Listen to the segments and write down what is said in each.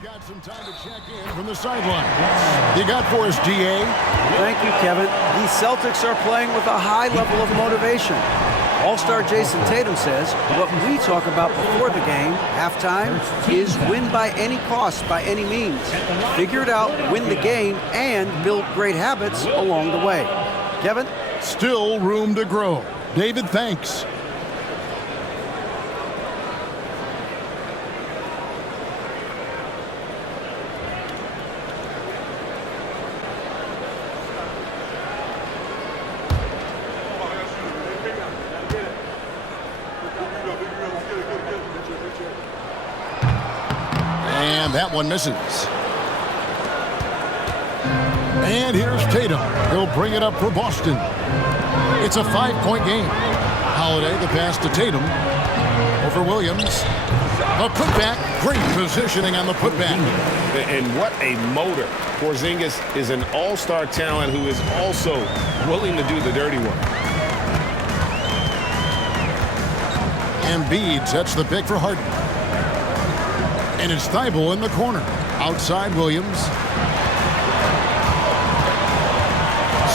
We've got some time to check in from the sideline. You got for us, DA? Thank you, Kevin. The Celtics are playing with a high level of motivation. All-star Jayson Tatum says what we talk about before the game, halftime, is win by any cost, by any means. Figure it out, win the game, and build great habits along the way. Kevin? Still room to grow. David, thanks. And that one misses. And here's Tatum. He'll bring it up for Boston. It's a 5-point game. Holiday, the pass to Tatum. Over Williams. A putback. Great positioning on the putback. And what a motor. Porzingis is an all-star talent who is also willing to do the dirty work. Embiid sets the pick for Harden. And it's Thibault in the corner. Outside Williams.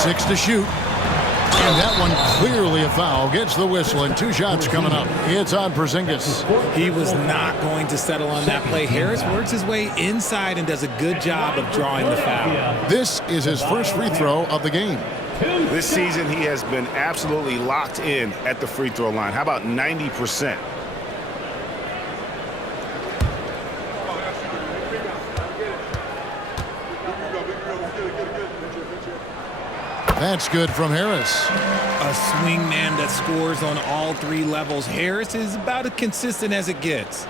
6 to shoot. And that one clearly a foul. Gets the whistle and 2 shots coming up. It's on Porzingis. He was not going to settle on that play. Harris works his way inside and does a good job of drawing the foul. This is his first free throw of the game. This season he has been absolutely locked in at the free throw line. How about 90%? That's good from Harris. A swingman that scores on all 3 levels. Harris is about as consistent as it gets.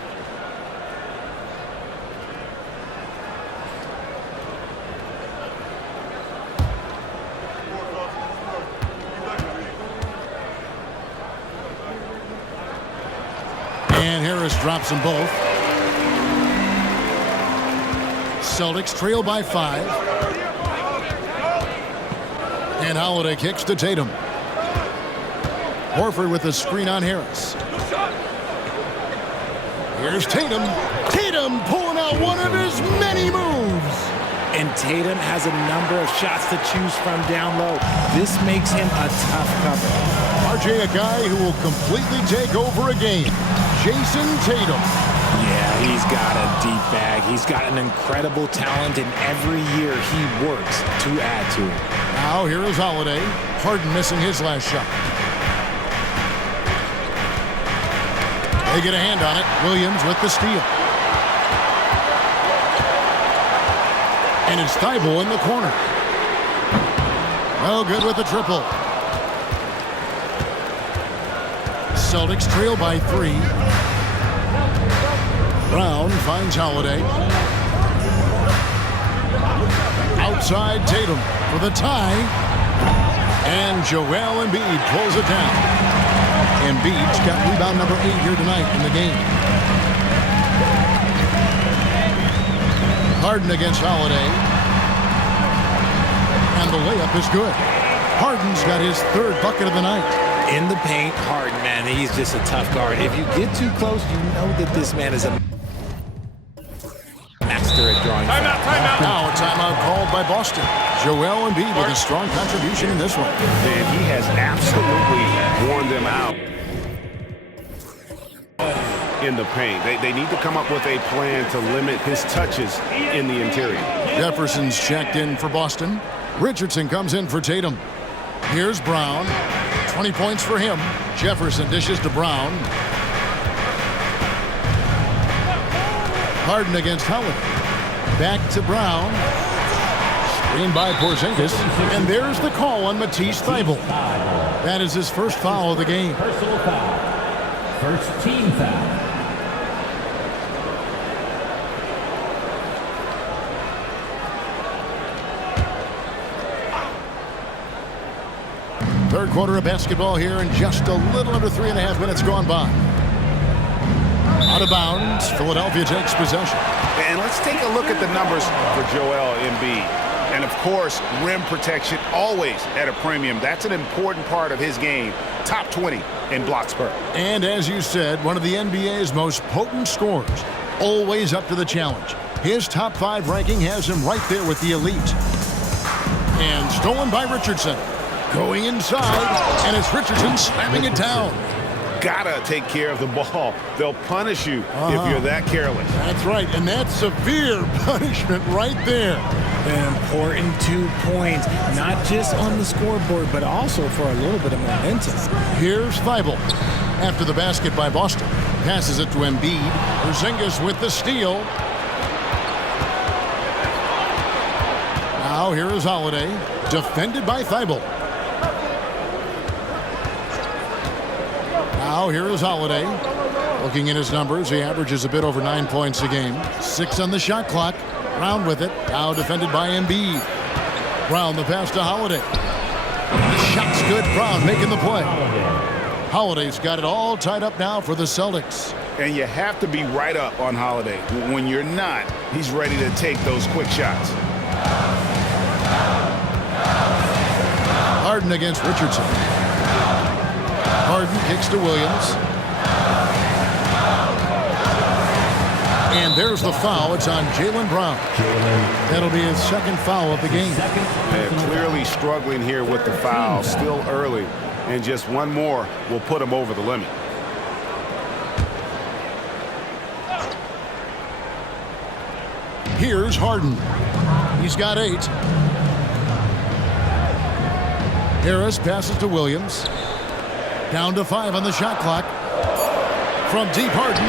And Harris drops them both. Celtics trail by 5. And Holiday kicks to Tatum. Horford with the screen on Harris. Here's Tatum. Tatum pulling out one of his many moves. And Tatum has a number of shots to choose from down low. This makes him a tough cover. RJ, a guy who will completely take over a game. Jayson Tatum. Yeah, he's got a deep bag. He's got an incredible talent, and every year he works to add to it. Now here is Holiday. Harden missing his last shot. They get a hand on it. Williams with the steal. And it's Thibault in the corner. Oh, good with the triple. Celtics trail by 3. Brown finds Holiday. Outside Tatum for the tie. And Joel Embiid pulls it down. Embiid's got rebound number 8 here tonight in the game. Harden against Holiday. And the layup is good. Harden's got his 3rd bucket of the night. In the paint, Harden, man, he's just a tough guard. If you get too close, you know that this man is a master at drawing fouls. Timeout. Now a timeout called by Boston. Joel Embiid with a strong contribution in this one. And he has absolutely worn them out in the paint. They need to come up with a plan to limit his touches in the interior. Jefferson's checked in for Boston. Richardson comes in for Tatum. Here's Brown. 20 points for him. Jefferson dishes to Brown. Harden against Holiday. Back to Brown. Screened by Porzingis. And there's the call on Matisse Thybulle. That is his first foul of the game. Personal foul. First team foul. Third quarter of basketball here, and just a little under 3.5 minutes gone by. Out of bounds, Philadelphia takes possession. And let's take a look at the numbers for Joel Embiid. And, of course, rim protection always at a premium. That's an important part of his game. Top 20 in blocks per. And as you said, one of the NBA's most potent scorers. always up to the challenge. His top 5 ranking has him right there with the elite. And stolen by Richardson. Going inside, and it's Richardson slamming it down. Gotta take care of the ball. They'll punish you if you're that careless. That's right, and that's severe punishment right there. An important 2 points, not just on the scoreboard, but also for a little bit of momentum. Here's Thibault. After the basket by Boston. Passes it to Embiid. Porzingis with the steal. Now here is Holiday. Defended by Thibault. Now here is Holiday. Looking at his numbers, he averages a bit over 9 points a game. 6 on the shot clock. Brown with it. Now defended by Embiid. Brown the pass to Holiday. The shot's good. Brown making the play. Holiday's got it all tied up now for the Celtics. And you have to be right up on Holiday. When you're not, he's ready to take those quick shots. Harden against Richardson. Harden kicks to Williams. And there's the foul. It's on Jaylen Brown. That'll be his 2nd foul of the game. They're clearly struggling here with the foul. Still early. And just one more will put him over the limit. Here's Harden. He's got 8. Harris passes to Williams. Down to 5 on the shot clock. From deep, Harden.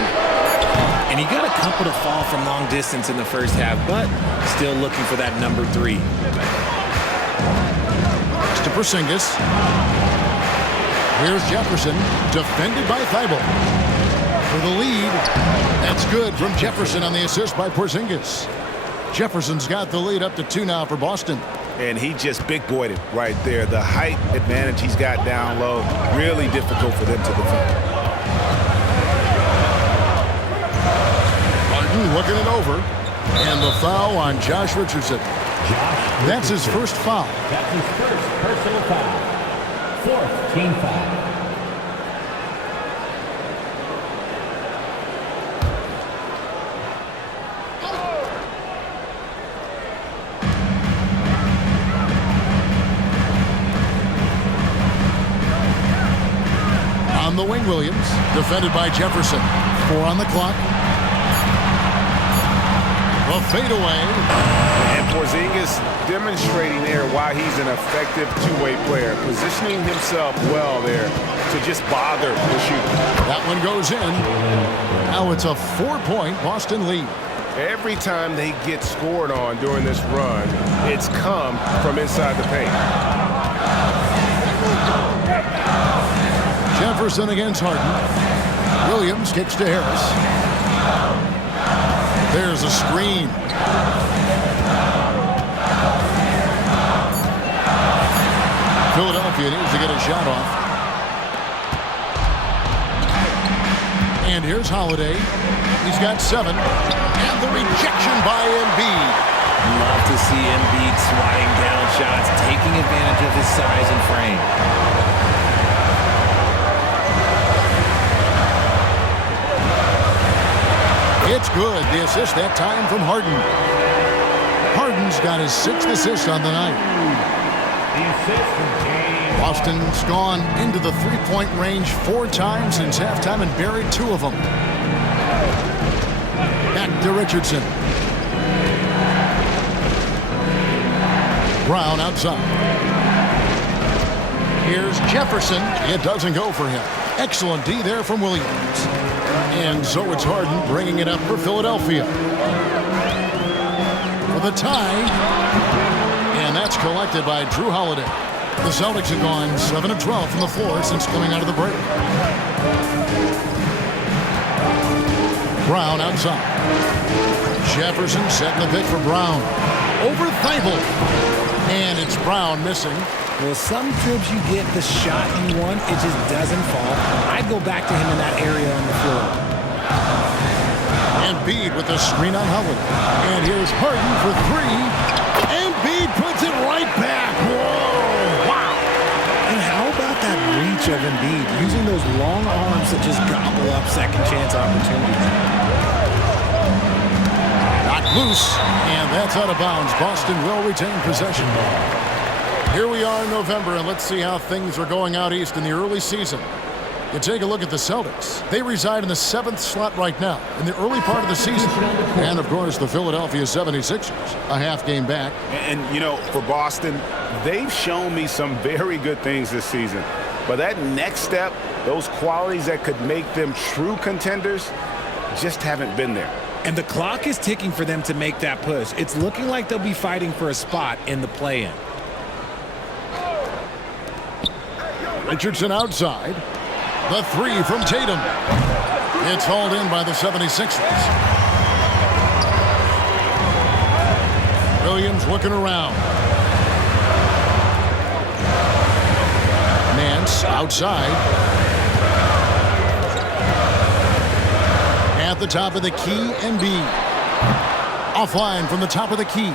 And he got a couple to fall from long distance in the first half, but still looking for that number 3. To Porzingis. Here's Jefferson. Defended by Thibault. For the lead. That's good from Jefferson on the assist by Porzingis. Jefferson's got the lead up to 2 now for Boston. And he just big-boyed it right there. The height advantage he's got down low, really difficult for them to defend. Harden looking it over. And the foul on Josh Richardson. That's his first foul. That's his first personal foul. 4th team foul. On the wing, Williams. Defended by Jefferson. 4 on the clock. The fadeaway. And Porzingis demonstrating there why he's an effective two-way player. Positioning himself well there to just bother the shooter. That one goes in. Now it's a 4-point Boston lead. Every time they get scored on during this run, it's come from inside the paint. Jefferson against Harden. Williams kicks to Harris. There's a screen. Philadelphia needs to get a shot off. And here's Holiday. He's got 7. And the rejection by Embiid. Love to see Embiid swatting down shots, taking advantage of his size and frame. It's good. The assist that time from Harden. Harden's got his 6th assist on the night. Boston's gone into the 3-point range 4 times since halftime and buried 2 of them. Back to Richardson. Brown outside. Here's Jefferson. It doesn't go for him. Excellent D there from Williams. And so it's Harden bringing it up for Philadelphia. For the tie. And that's collected by Drew Holiday. The Celtics have gone 7 of 12 from the floor since coming out of the break. Brown outside. Jefferson setting the pick for Brown. Over Thibault. And it's Brown missing. Well, some trips you get the shot you want, it just doesn't fall. I'd go back to him in that area on the floor. Embiid with the screen on Holiday. And here's Harden for 3. Embiid puts it right back. Whoa! Wow! And how about that reach of Embiid, using those long arms to just gobble up second chance opportunities? Loose, and that's out of bounds. Boston will retain possession. Here we are in November, and let's see how things are going out east in the early season. You take a look at the Celtics. They reside in the 7th slot right now in the early part of the season. And, of course, the Philadelphia 76ers, a half game back. And you know, for Boston, they've shown me some very good things this season. But that next step, those qualities that could make them true contenders, just haven't been there. And the clock is ticking for them to make that push. It's looking like they'll be fighting for a spot in the play-in. Richardson outside. The three from Tatum. It's hauled in by the 76ers. Williams looking around. Nance outside. At the top of the key, Embiid. Offline from the top of the key.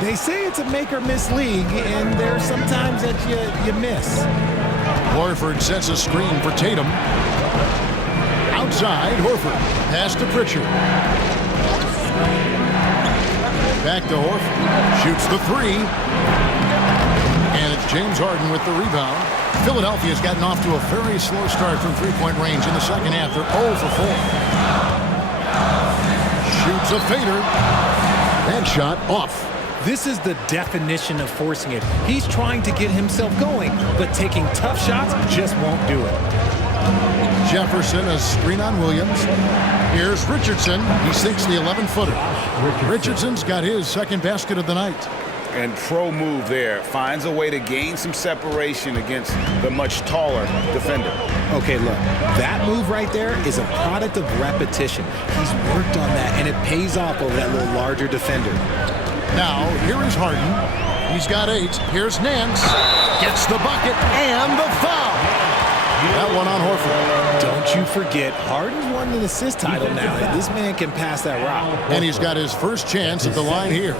They say it's a make-or-miss league, and there's sometimes that you miss. Horford sets a screen for Tatum. Outside, Horford. Pass to Pritchard. Back to Horford. Shoots the three. And it's James Harden with the rebound. Philadelphia's gotten off to a very slow start from three-point range in the second half. They're 0 for 4. Shoots a fader. That shot off. This is the definition of forcing it. He's trying to get himself going, but taking tough shots just won't do it. Jefferson, a screen on Williams. Here's Richardson. He sinks the 11-footer. Richardson's got his second basket of the night. And pro move there. Finds a way to gain some separation against the much taller defender. Okay, look. That move right there is a product of repetition. He's worked on that, and it pays off over that little larger defender. Now, here is Harden. He's got 8. Here's Nance. Gets the bucket and the foul. That one on Horford. Don't you forget, Harden's won an assist title now, and this man can pass that route. And he's got his first chance at the line here.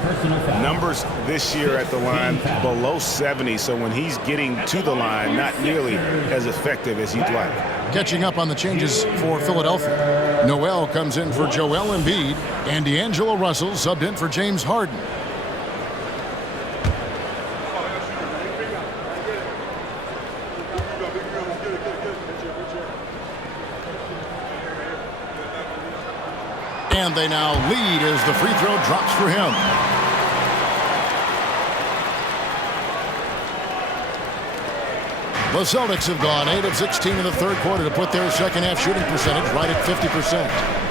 Numbers this year at the line below 70, so when he's getting to the line, not nearly as effective as he'd like. Catching up on the changes for Philadelphia. Noel comes in for Joel Embiid, and D'Angelo Russell subbed in for James Harden. And they now lead as the free throw drops for him. The Celtics have gone 8 of 16 in the third quarter to put their second half shooting percentage right at 50%.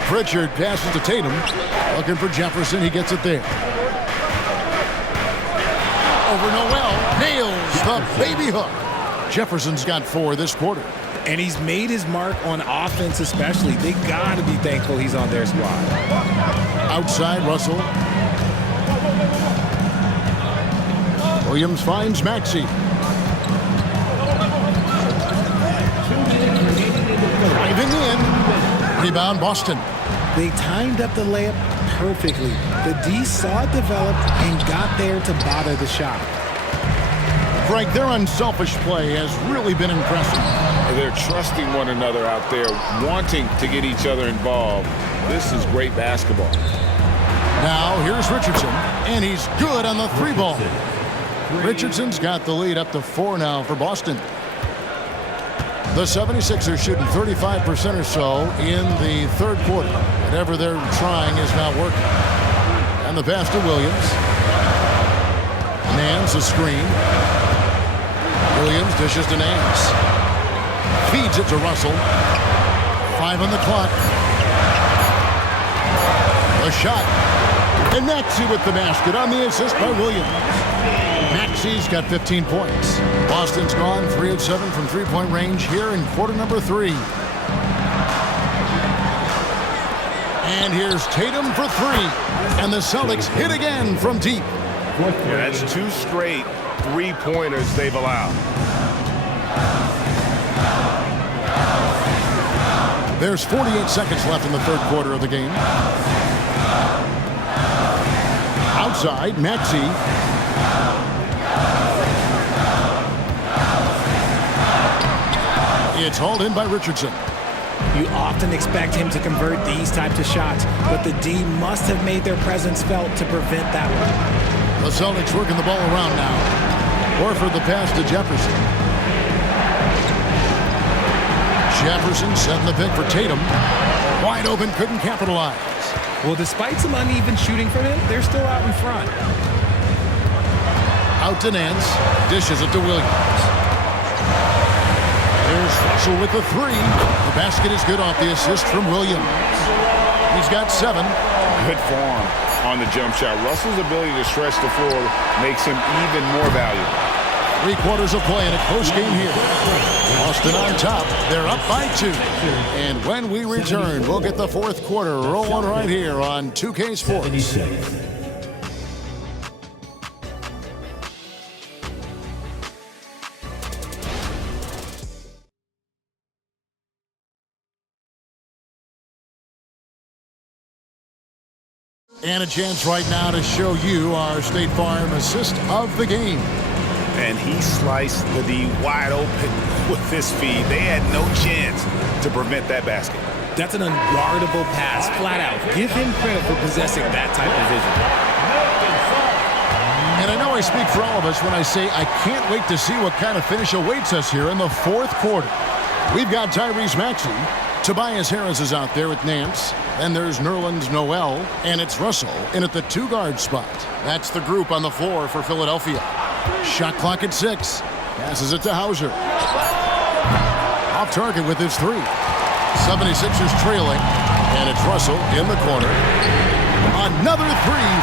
Pritchard passes to Tatum. Looking for Jefferson. He gets it there. Over Noel. Nails the baby hook. Jefferson's got 4 this quarter. And he's made his mark on offense especially. They got to be thankful he's on their squad. Outside, Russell. Williams finds Maxey. Driving in. Rebound, Boston. They timed up the layup perfectly. The D saw it develop and got there to bother the shot. Frank, their unselfish play has really been impressive. They're trusting one another out there, wanting to get each other involved. This is great basketball. Now, here's Richardson, and he's good on the 3 ball. Richardson's got the lead up to 4 now for Boston. The 76ers shooting 35% or so in the third quarter. Whatever they're trying is not working. And the pass to Williams. Nance a screen. Williams dishes to Nance. Feeds it to Russell. 5 on the clock. The shot. And Maxey with the basket on the assist by Williams. Maxey's got 15 points. Boston's gone 3 of 7 from three-point range here in quarter number 3. And here's Tatum for 3. And the Celtics hit again from deep. Yeah, that's 2 straight three-pointers they've allowed. There's 48 seconds left in the third quarter of the game. Outside, Maxey. It's hauled in by Richardson. You often expect him to convert these types of shots, but the D must have made their presence felt to prevent that one. The Celtics working the ball around now. Horford the pass to Jefferson. Jefferson setting the pick for Tatum. Wide open, couldn't capitalize. Well, despite some uneven shooting from him, they're still out in front. Out to Nance. Dishes it to Williams. Here's Russell with the three. The basket is good off the assist from Williams. He's got 7. Good form on the jump shot. Russell's ability to stretch the floor makes him even more valuable. 3 quarters of play in a close game here. Boston on top. They're up by 2. And when we return, we'll get the 4th quarter rolling right here on 2K Sports. And a chance right now to show you our State Farm assist of the game. And he sliced the D wide open with his feed. They had no chance to prevent that basket. That's an unguardable pass, flat out. Give him credit for possessing that type of vision. And I know I speak for all of us when I say I can't wait to see what kind of finish awaits us here in the 4th quarter. We've got Tyrese Maxey. Tobias Harris is out there with Nance. Then there's Nerlens Noel, and it's Russell in at the 2-guard spot. That's the group on the floor for Philadelphia. Shot clock at 6. Passes it to Hauser. Off target with his 3. 76ers trailing, and it's Russell in the corner. Another 3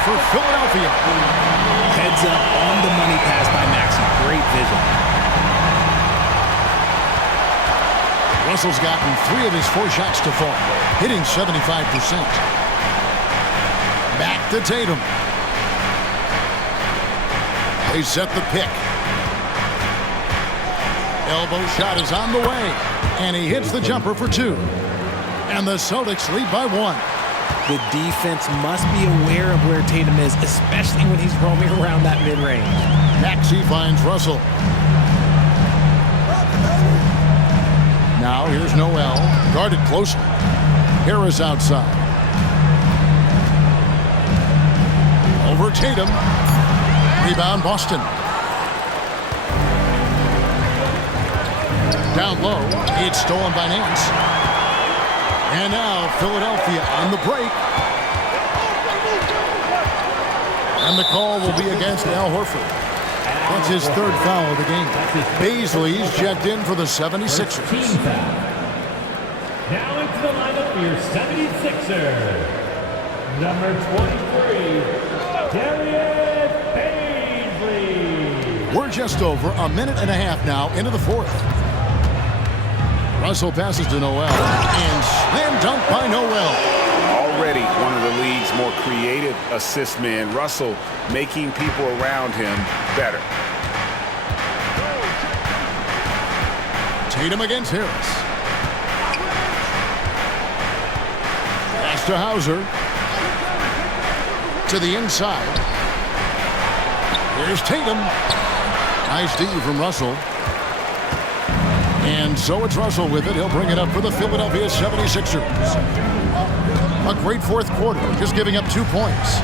for Philadelphia. Heads up on the money pass by Maxey. Great vision. Russell's gotten 3 of his 4 shots to fall, hitting 75%. Back to Tatum. They set the pick. Elbow shot is on the way, and he hits the jumper for 2. And the Celtics lead by 1. The defense must be aware of where Tatum is, especially when he's roaming around that mid-range. Maxey finds Russell. Now here's Noel, guarded closely. Harris outside. Over Tatum. Rebound Boston. Down low, it's stolen by Nance. And now Philadelphia on the break. And the call will be against Al Horford. That's his 3rd foul of the game. Baisley's checked in for the 76ers. Now into the lineup for your 76ers. Number 23, Darius Baisley. We're just over a minute and a half now into the 4th. Russell passes to Noel, and slam dunk by Noel. Already one of the league's more creative assist men. Russell making people around him better. Tatum against Harris. Pass to Hauser. To the inside. Here's Tatum. Nice D from Russell. And so it's Russell with it. He'll bring it up for the Philadelphia 76ers. A great 4th quarter, just giving up 2 points.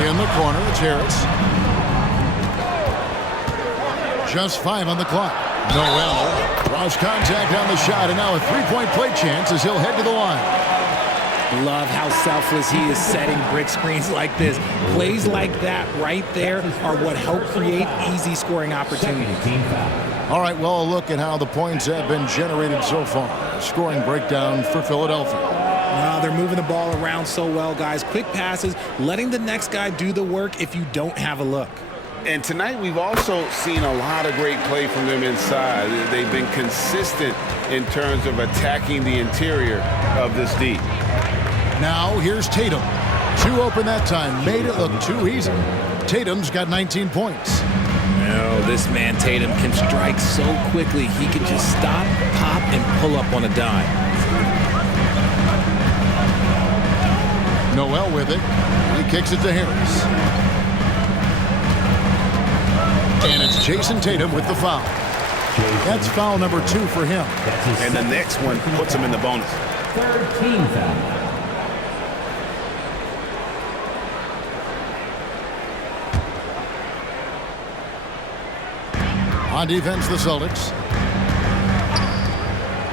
In the corner, it's Harris. Just 5 on the clock. Noel draws contact on the shot, and now a 3-point play chance as he'll head to the line. Love how selfless he is setting brick screens like this. Plays like that right there are what help create easy scoring opportunities. All right, well, a look at how the points have been generated so far. Scoring breakdown for Philadelphia. They're moving the ball around so well, guys. Quick passes, letting the next guy do the work if you don't have a look. And tonight we've also seen a lot of great play from them inside. They've been consistent in terms of attacking the interior of this D. Now here's Tatum. 2 open that time. Made it look too easy. Tatum's got 19 points. No, this man Tatum can strike so quickly he can just stop, pop, and pull up on a dime. Noel with it. He kicks it to Harris. And it's Jayson Tatum with the foul. That's foul number 2 for him. And the next one puts him in the bonus. Third team foul. On defense, the Celtics.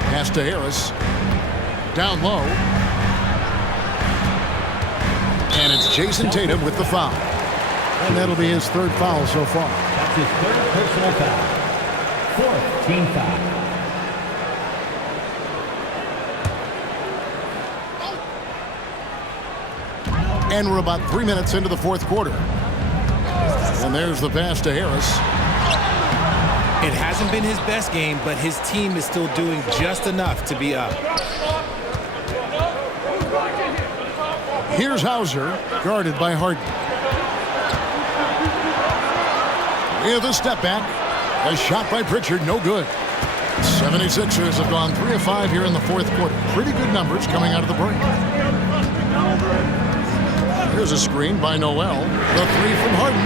Pass to Harris. Down low. And it's Jayson Tatum with the foul. And that'll be his 3rd foul so far. That's his 3rd personal foul. 4th team foul. And we're about 3 minutes into the 4th quarter. And there's the pass to Harris. It hasn't been his best game, but his team is still doing just enough to be up. Here's Hauser, guarded by Harden. With a step back. A shot by Pritchard, no good. 76ers have gone 3 of 5 here in the 4th quarter. Pretty good numbers coming out of the break. Here's a screen by Noel. The 3 from Harden.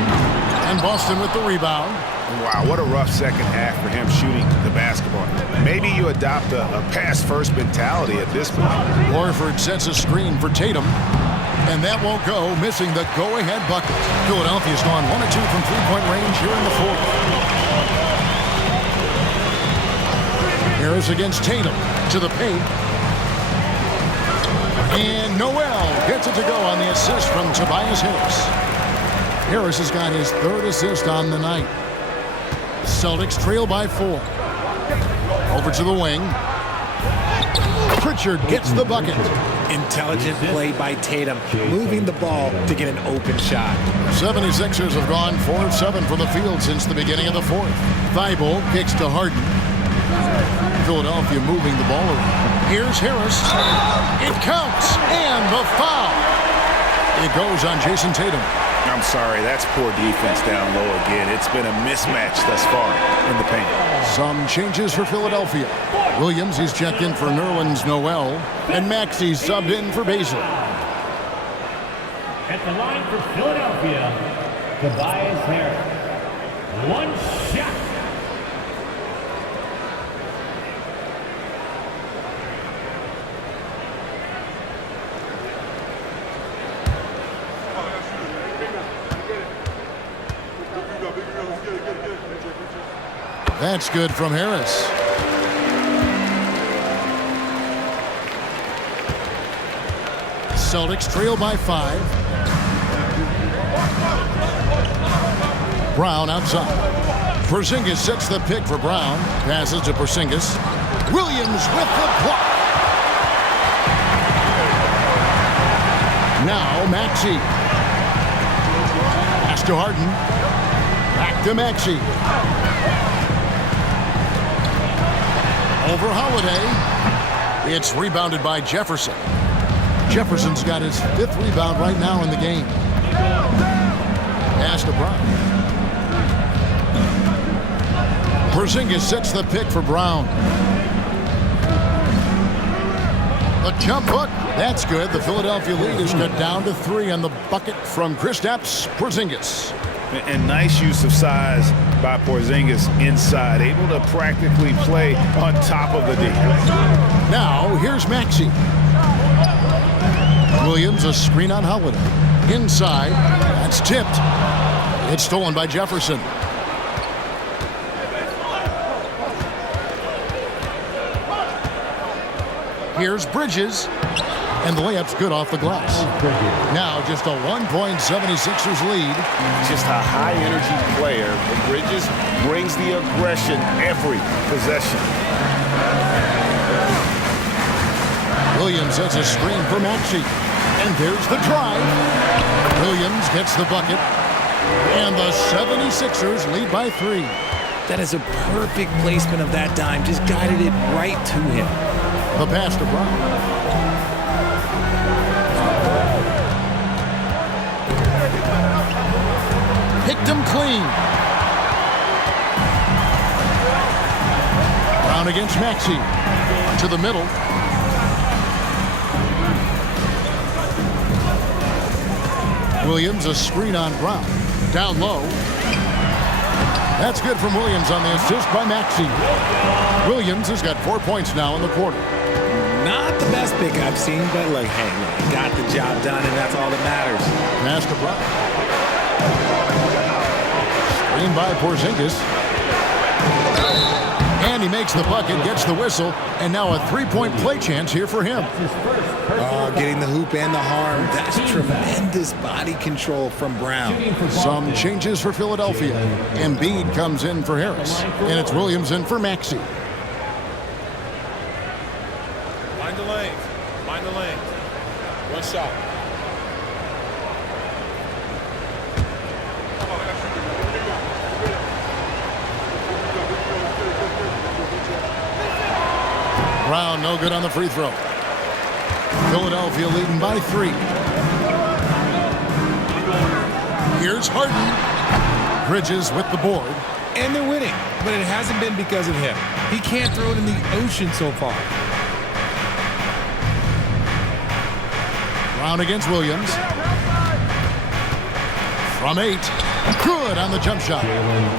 And Boston with the rebound. Wow, what a rough second half for him shooting the basketball. Maybe you adopt a pass-first mentality at this point. Horford sets a screen for Tatum. And that won't go, missing the go-ahead bucket. Philadelphia's gone 1 of 2 from three-point range here in the 4th. Harris against Tatum to the paint. And Noel gets it to go on the assist from Tobias Harris. Harris has got his 3rd assist on the night. Celtics trail by 4. Over to the wing. Pritchard gets the bucket. Intelligent play by Tatum, moving the ball to get an open shot. 76ers have gone 4 of 7 from the field since the beginning of the 4th. Thibault kicks to Harden. Philadelphia moving the ball around. Here's Harris. It counts, and the foul. It goes on Jayson Tatum. I'm sorry, that's poor defense down low again. It's been a mismatch thus far in the paint. Some changes for Philadelphia. Williams, he's checked in for Nerlens Noel. And Maxey's subbed in for Basil. At the line for Philadelphia, Tobias Harris. 1 shot. That's good from Harris. Celtics trail by 5. Brown outside. Porzingis sets the pick for Brown. Passes to Porzingis. Williams with the block. Now Maxey. Pass to Harden. Back to Maxey. Over Holiday. It's rebounded by Jefferson. Jefferson's got his 5th rebound right now in the game. Pass to Brown. Porzingis sets the pick for Brown. The jump hook. That's good. The Philadelphia lead is cut down to 3 on the bucket from Kristaps Porzingis. And nice use of size by Porzingis inside, able to practically play on top of the D. Now, here's Maxey. Williams, a screen on Holiday. Inside, that's tipped. It's stolen by Jefferson. Here's Bridges. And the layup's good off the glass. Now just a 1-point 76ers lead. Just a high-energy player. And Bridges brings the aggression every possession. Williams has a screen for Maxey. And there's the drive. Williams gets the bucket. And the 76ers lead by 3. That is a perfect placement of that dime. Just guided it right to him. The pass to Brown. Picked him clean. Brown against Maxey. To the middle. Williams, a screen on Brown. Down low. That's good from Williams on the assist by Maxey. Williams has got 4 points now in the quarter. Not the best pick I've seen, but look, hey, look, he got the job done, and that's all that matters. Pass to Brown. Screen by Porzingis. And he makes the bucket, gets the whistle, and now a three-point play chance here for him. Getting the hoop and the harm. That's tremendous body control from Brown. Some changes for Philadelphia. Embiid comes in for Harris, and it's Williams in for Maxey. Mind the lanes. Mind the lanes. One shot. Brown no good on the free throw. Philadelphia leading by 3. Here's Harden. Bridges with the board. And they're winning, but it hasn't been because of him. He can't throw it in the ocean so far. Brown against Williams. From 8. Good on the jump shot.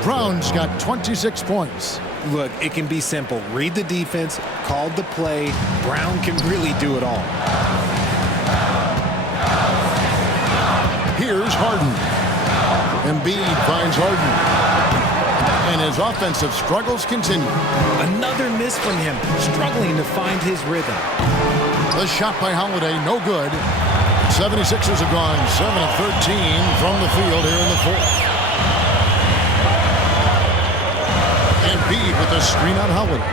Brown's got 26 points. Look, it can be simple. Read the defense, call the play. Brown can really do it all. Here's Harden. Embiid finds Harden. And his offensive struggles continue. Another miss from him, struggling to find his rhythm. The shot by Holiday, no good. 76ers have gone 7 of 13 from the field here in the fourth. Embiid with the screen on Holiday.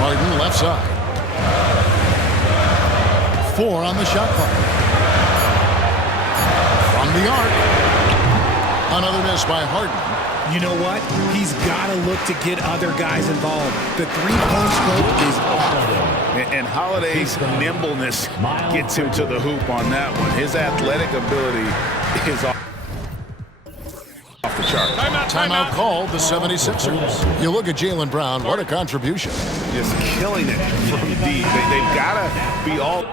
Harden left side. 4 on the shot clock. From the arc. Another miss by Harden. You know what? He's got to look to get other guys involved. The three-point stroke is off. And Holiday's nimbleness gets him to the hoop on that one. His athletic ability is off the chart. Timeout called the 76ers. You look at Jaylen Brown, what a contribution. Just killing it from deep. They've got to be all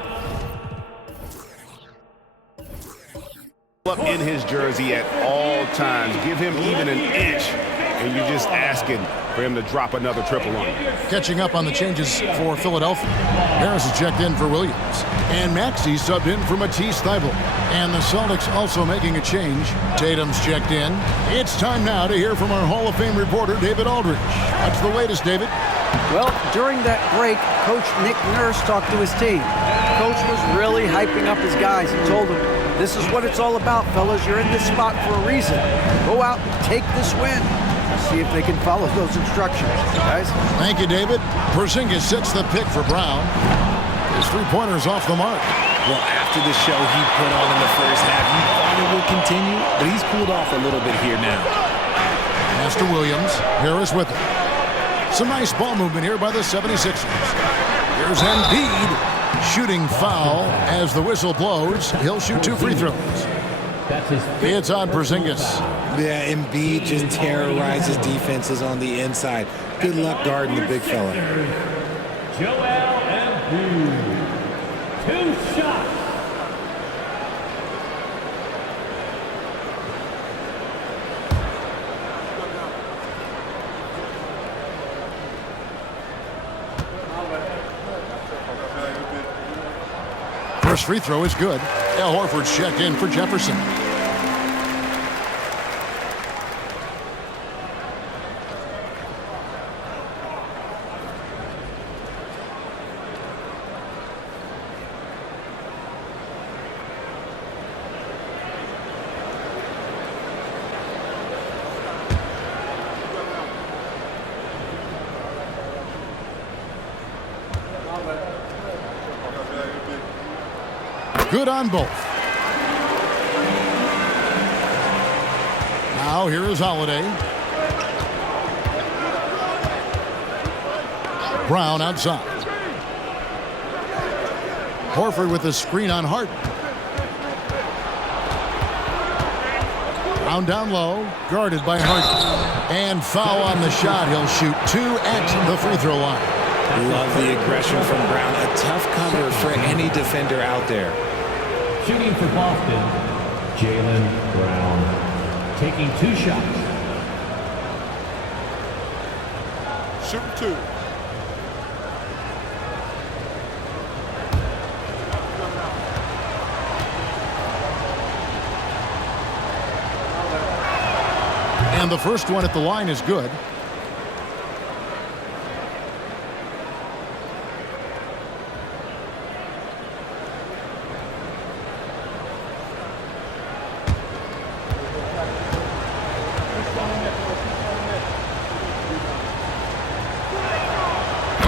up in his jersey at all times. Give him even an inch, and you're just asking for him to drop another triple on you. Catching up on the changes for Philadelphia. Harris is checked in for Williams. And Maxey subbed in for Matisse Thybulle. And the Celtics also making a change. Tatum's checked in. It's time now to hear from our Hall of Fame reporter, David Aldridge. What's the latest, David? Well, during that break, Coach Nick Nurse talked to his team. Coach was really hyping up his guys. He told them, this is what it's all about, fellas. You're in this spot for a reason. Go out and take this win. See if they can follow those instructions, guys. Thank you, David. Porzingis sets the pick for Brown. His three-pointer's off the mark. Well, after the show he put on in the first half, you thought it would continue, but he's cooled off a little bit here now. Pass to Williams. Harris with it. Some nice ball movement here by the 76ers. Here's Embiid. Shooting foul as the whistle blows. He'll shoot 2 free throws. It's on Porzingis. Yeah, Embiid just terrorizes defenses on the inside. Good luck guarding the big fella. Joel Embiid. 2 shots. First free throw is good. Al Horford's checked in for Jefferson. Good on both. Now here is Holiday. Brown outside. Horford with the screen on Harden. Brown down low, guarded by Harden. And foul on the shot. He'll shoot 2 at the free throw line. Love the aggression from Brown. A tough cover for any defender out there. Shooting for Boston, Jaylen Brown taking 2 shots. Shooting 2. And the first one at the line is good.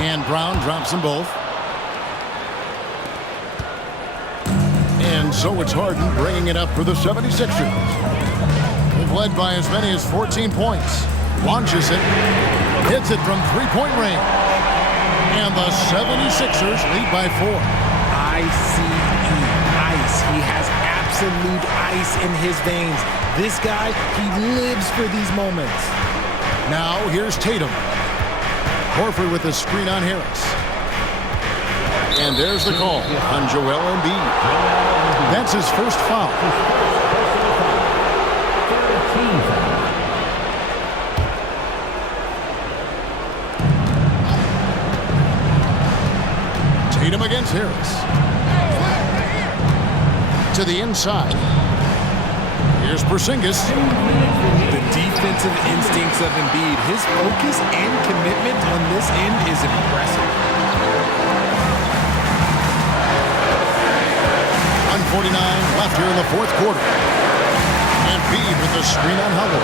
And Brown drops them both. And so it's Harden bringing it up for the 76ers. They've led by as many as 14 points. Launches it. Hits it from three-point range. And the 76ers lead by 4. ICE. Ice. He has absolute ice in his veins. This guy, he lives for these moments. Now here's Tatum. Horford with the screen on Harris. And there's the call on Joel Embiid. That's his first foul. Tatum against Harris. To the inside. Here's Porzingis. The defensive instincts of Embiid, his focus and commitment on this end is impressive. 1:49 left here in the fourth quarter. Embiid with the screen on Hubble.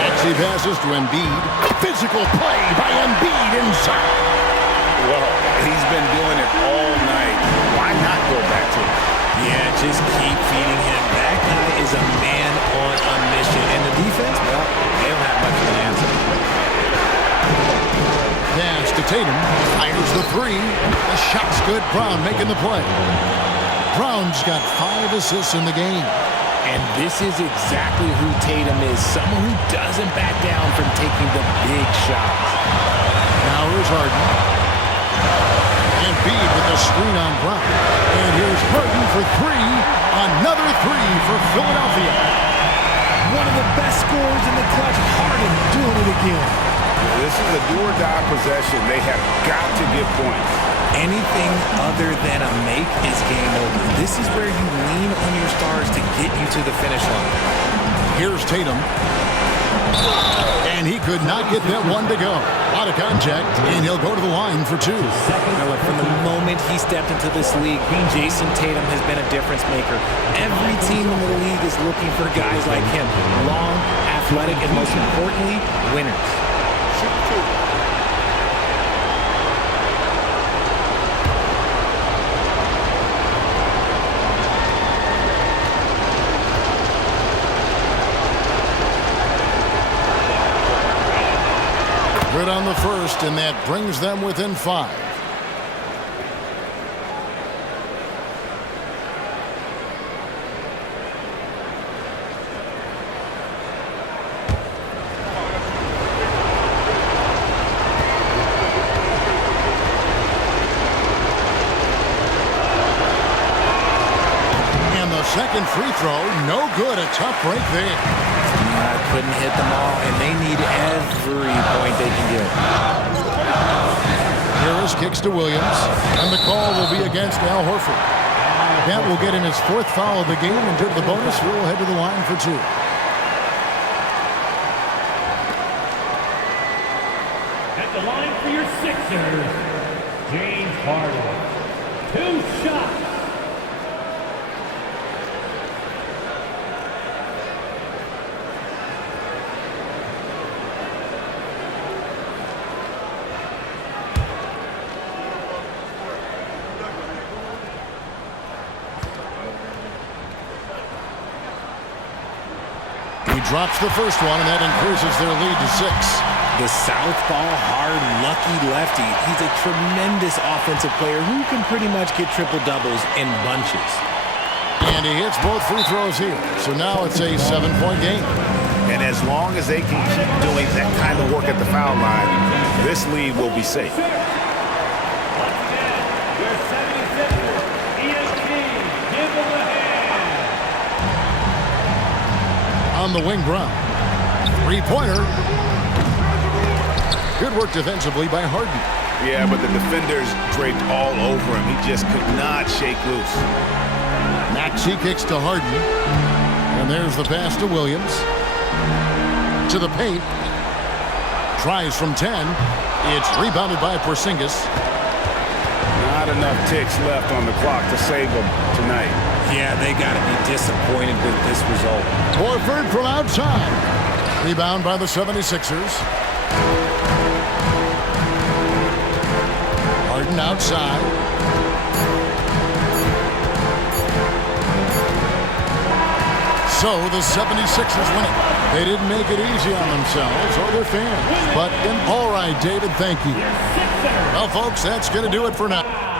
Actually passes to Embiid. Physical play by Embiid inside. Well, he's been doing it all night. Why not go back to him? Yeah, just keep feeding him. That guy is a man on a mission. And the defense, well, they don't have much of an answer. Pass to Tatum. Fires the three. The shot's good. Brown making the play. Brown's got 5 assists in the game. And this is exactly who Tatum is. Someone who doesn't back down from taking the big shots. Now here's Harden. Embiid with the screen on Brown. And here's Harden for 3. Another 3 for Philadelphia. One of the best scorers in the clutch. Harden doing it again. This is a do-or-die possession. They have got to get points. Anything other than a make is game over. This is where you lean on your stars to get you to the finish line. Here's Tatum. And he could not get that one to go. Out of contact, and he'll go to the line for 2. From the moment he stepped into this league, Jayson Tatum has been a difference maker. Every team in the league is looking for guys like him. Long, athletic, and most importantly, winners. Shooting 2. Good on the first, and that brings them within 5. And the second free throw, no good. A tough break there. Couldn't hit them all, and they need every point they can get. Harris kicks to Williams, and the call will be against Al Horford. That will get in his 4th foul of the game, and due to the bonus, we'll head to the line for 2. At the line for your Sixers, James Harden. 2 shots. Drops the first one, and that increases their lead to 6. The southpaw, hard, lucky lefty. He's a tremendous offensive player who can pretty much get triple-doubles in bunches. And he hits both free throws here. So now it's a 7-point game. And as long as they can keep doing that kind of work at the foul line, this lead will be safe. on the wing Brown. Three-pointer. Good work defensively by Harden. Yeah, but the defenders draped all over him. He just could not shake loose. Maxey kicks to Harden. And there's the pass to Williams. To the paint. Tries from 10. It's rebounded by Porzingis. Not enough ticks left on the clock to save them tonight. Yeah, they got to be disappointed with this result. Horford from outside. Rebound by the 76ers. Harden outside. So the 76ers win it. They didn't make it easy on themselves or their fans. But all right, David, thank you. Well, folks, that's going to do it for now.